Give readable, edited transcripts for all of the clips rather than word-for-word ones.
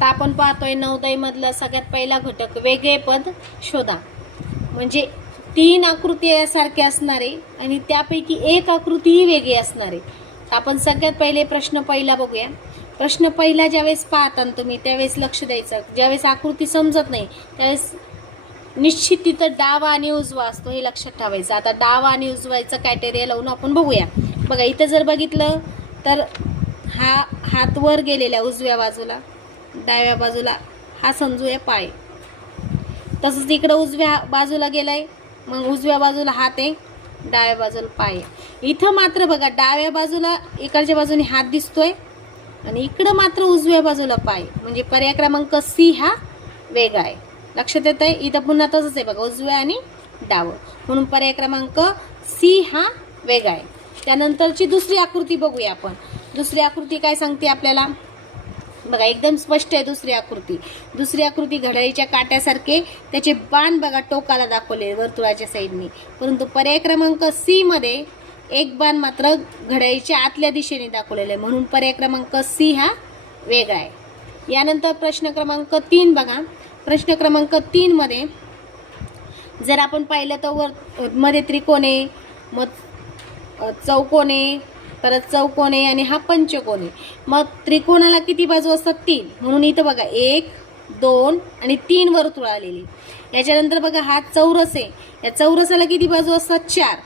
आता आपण पाहतोय 9 मधला सगळ्यात पहिला घटक वेगळे पद शोधा. म्हणजे 3 आकृती सारखे असणारे आणि त्यापैकी एक आकृती ही वेगळी असणारे. आपण सगळ्यात पहिले प्रश्न पहिला बघूया. प्रश्न पहिला ज्यावेळेस पाहता तुम्ही त्यावेळेस लक्ष द्यायचं. ज्यावेळेस आकृती समजत नाही त्यावेळेस निश्चित तिथं डावा आणि उजवा असतो हे लक्षात ठेवायचं. आता डावा आणि उजवायचं क्रायटेरिया लावून आपण बघूया. बघा इथं जर बघितलं तर हा हात वर गेलेला उजव्या बाजूला, डाव्या बाजूला हा समजूया पाय. तसंच इकडं उजव्या बाजूला गेलाय, मग उजव्या बाजूला हात आहे, डाव्या बाजूला पाय. इथं मात्र बघा डाव्या बाजूला इकडच्या बाजूने हात दिसतोय आणि इकडं मात्र उजव्या बाजूला पाय. म्हणजे पर्याय क्रमांक सी हा वेगळा आहे. लक्षात येत आहे. इथं पुन्हा तसंच आहे बघा उजव्या आणि डावं, म्हणून पर्याय क्रमांक सी हा वेगळा आहे. त्यानंतरची दुसरी आकृती बघूया आपण. दुसरी आकृती काय सांगते आपल्याला बघा, एकदम स्पष्ट आहे दुसरी आकृती. दुसरी आकृती घड्याळीच्या काट्यासारखे त्याचे बाण बघा टोकाला दाखवले वर्तुळाच्या साईडनी, परंतु पर्याय क्रमांक सी मध्ये एक बाण मात्र घड्याळीच्या आतल्या दिशेने दाखवलेला आहे, म्हणून पर्याय क्रमांक सी हा वेगळा आहे. यानंतर प्रश्न क्रमांक 3 बघा. प्रश्न क्रमांक 3 मध्ये जर आपण पाहिलं तर वर मध्ये त्रिकोण आहे, मग चौकोन आहे, परत चौकोन आहे आणि हा पंचकोन आहे. मग त्रिकोणाला किती बाजू असतात? 3. म्हणून इथं बघा 1, 2 आणि 3 वर्तुळ आलेली. याच्यानंतर बघा हा चौरस आहे, या चौरसाला किती बाजू असतात? 4.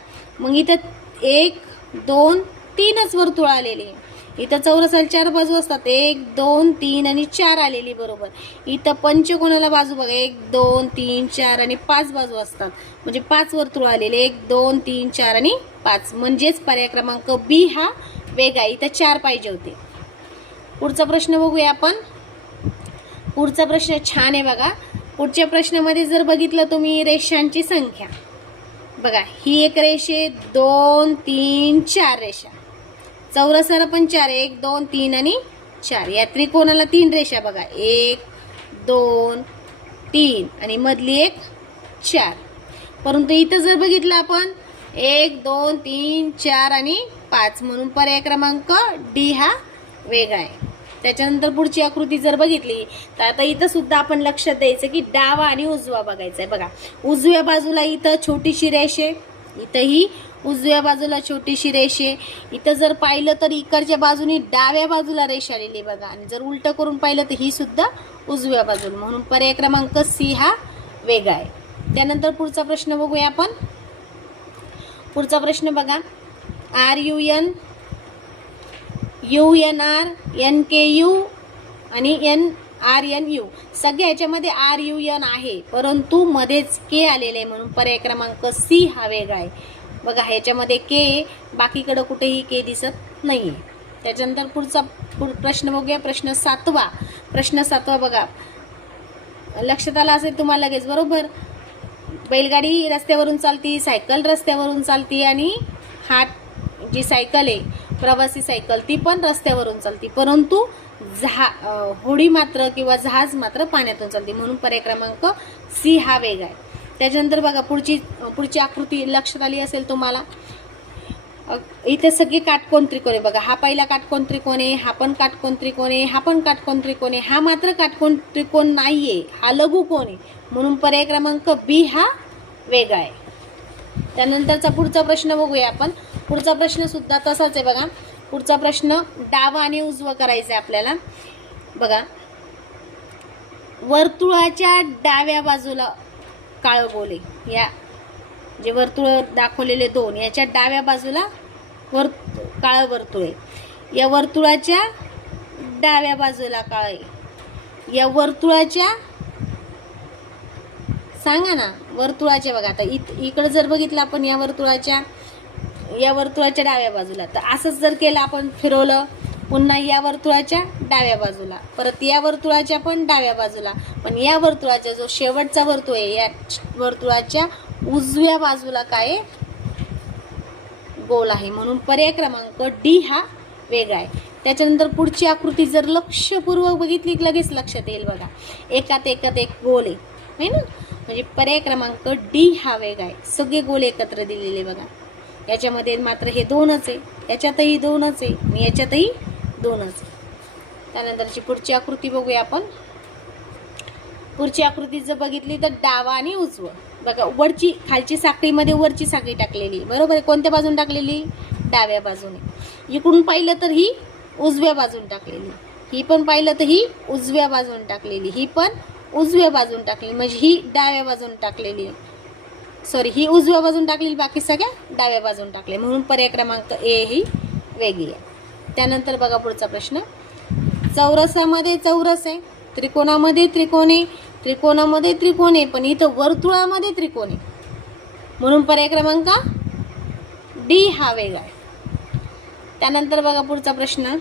मग इथं 1, 2, 3च वर्तुळ आलेली. इथं चौरसाला 4 बाजू असतात, 1, 2, 3 आणि 4 आलेली बरोबर. इथं पंचकोणाला बाजू बघा 1, 2, 3, 4 आणि 5 बाजू असतात, म्हणजे 5 वर्तुळ आलेले 1, 2, 3, 4 आणि 5. म्हणजेच पर्याय क्रमांक बी हा वेगळा. इथं 4 पाहिजे होते. पुढचा प्रश्न बघूया आपण. पुढचा प्रश्न छान आहे बघा. पुढच्या प्रश्नामध्ये जर बघितलं तुम्ही रेषांची संख्या बघा, ही एक रेषे 2, 3, 4 रेषा. चौरसाला पण 4, 1, 2, 3 आणि 4. या त्रिकोणाला 3 रेषा बघा 1, 2, 3 आणि मधली एक 4. परंतु इथं जर बघितलं आपण 1, 2, 3, 4 आणि 5, म्हणून पर्याय क्रमांक डी हा वेगळा आहे. त्याच्यानंतर पुढची आकृती जर बघितली तर आता इथं सुद्धा आपण लक्षात द्यायचं की डावा आणि उजवा बघायचा आहे. बघा उजव्या बाजूला इथं छोटीशी रेषे, इथंही उजव्या बाजूला छोटीशी रेषे. इथं जर पाहिलं तर इकडच्या बाजूने डाव्या बाजूला रेषा आलेली बघा, आणि जर उलट करून पाहिलं तर ही सुद्धा उजव्या बाजूला, म्हणून पर्याय क्रमांक सी हा वेगळा आहे. त्यानंतर पुढचा प्रश्न बघूया आपण. पुढचा प्रश्न बघा, RUN, UNR, NKU आणि NRNU. सगळ्या याच्यामध्ये RUN आहे, परंतु मध्येच के आलेले आहे, म्हणून पर्याय क्रमांक सी हा वेगळा आहे. बघा ह्याच्यामध्ये के, बाकीकडं कुठेही के दिसत नाहीये. त्याच्यानंतर पुढचा प्रश्न बघूया. प्रश्न 7वा. प्रश्न 7वा बघा, लक्षात आला असेल तुम्हाला लगेच बरोबर. बैलगाडी रस्त्यावरून चालती, सायकल रस्त्यावरून चालती आणि हा जी सायकल आहे प्रवासी सायकल ती पण रस्त्यावरून चालती, परंतु होडी मात्र किंवा जहाज मात्र पाण्यातून चालते, म्हणून पर्याय क्रमांक सी हा वेगळा आहे. त्याच्यानंतर बघा पुढची आकृती लक्षात आली असेल तुम्हाला. इथे सगळे काटकोन त्रिकोण आहे बघा. हा पहिला काटकोन त्रिकोण आहे, हा पण काटकोन त्रिकोण आहे, हा पण काटकोन त्रिकोण आहे, हा मात्र काटकोन त्रिकोण नाहीये, हा लघुकोन आहे, म्हणून पर्याय क्रमांक बी हा वेगळा आहे. त्यानंतरचा पुढचा प्रश्न बघूया आपण. पुढचा प्रश्न सुद्धा तसाच आहे बघा. पुढचा प्रश्न डावा आणि उजवा करायचा आहे आपल्याला. बघा वर्तुळाच्या डाव्या बाजूला काळं गोल आहे, या जे वर्तुळ दाखवलेले 2 याच्या डाव्या बाजूला काळं वर्तुळ आहे. या वर्तुळाच्या डाव्या बाजूला काळं आहे. या वर्तुळाच्या सांगा ना, वर्तुळाच्या बघा आता इकडे जर बघितलं आपण या वर्तुळाच्या डाव्या बाजूला, तर असंच जर केलं आपण फिरवलं पुन्हा या वर्तुळाच्या डाव्या बाजूला, परत या वर्तुळाच्या पण डाव्या बाजूला, पण या वर्तुळाचा जो शेवटचा वर्तुळ आहे या वर्तुळाच्या उजव्या बाजूला काय गोल आहे, म्हणून पर्याय क्रमांक डी हा वेगळा आहे. त्याच्यानंतर पुढची आकृती जर लक्षपूर्वक बघितली लगेच लक्षात येईल बघा. एकात एक गोल आहे ना, म्हणजे पर्याय क्रमांक डी हा वेगळा आहे. सगळे गोल एकत्र दिलेले बघा. याच्यामध्ये मात्र हे 2च आहे, याच्यातही 2च आहे आणि याच्यातही 2च आहे. त्यानंतरची पुढची आकृती बघूया आपण. पुढची आकृती जर बघितली तर डावा आणि उजवं. बघा वरची खालची साखळीमध्ये वरची साखळी टाकलेली, बरोबर आहे. कोणत्या बाजून टाकलेली? डाव्या बाजूने. इकडून पाहिलं तर ही उजव्या बाजून टाकलेली, ही पण पाहिलं तर ही उजव्या बाजून टाकलेली, ही पण उजव्या बाजून टाकलेली, म्हणजे ही डाव्या बाजून टाकलेली, सॉरी ही उजव्या बाजून टाकलेली, बाकी सगळ्या डाव्या बाजून टाकले, म्हणून पर्याय क्रमांक ए ही वेगळी आहे. त्यानंतर बघा पुढचा प्रश्न. चौरसामध्ये चौरस आहे, त्रिकोणामध्ये त्रिकोण आहे, त्रिकोणामध्ये त्रिकोण आहे, पण इथं वर्तुळामध्ये त्रिकोण आहे, म्हणून पर्याय क्रमांक डी हा वेगळा आहे. त्यानंतर बघा पुढचा प्रश्न.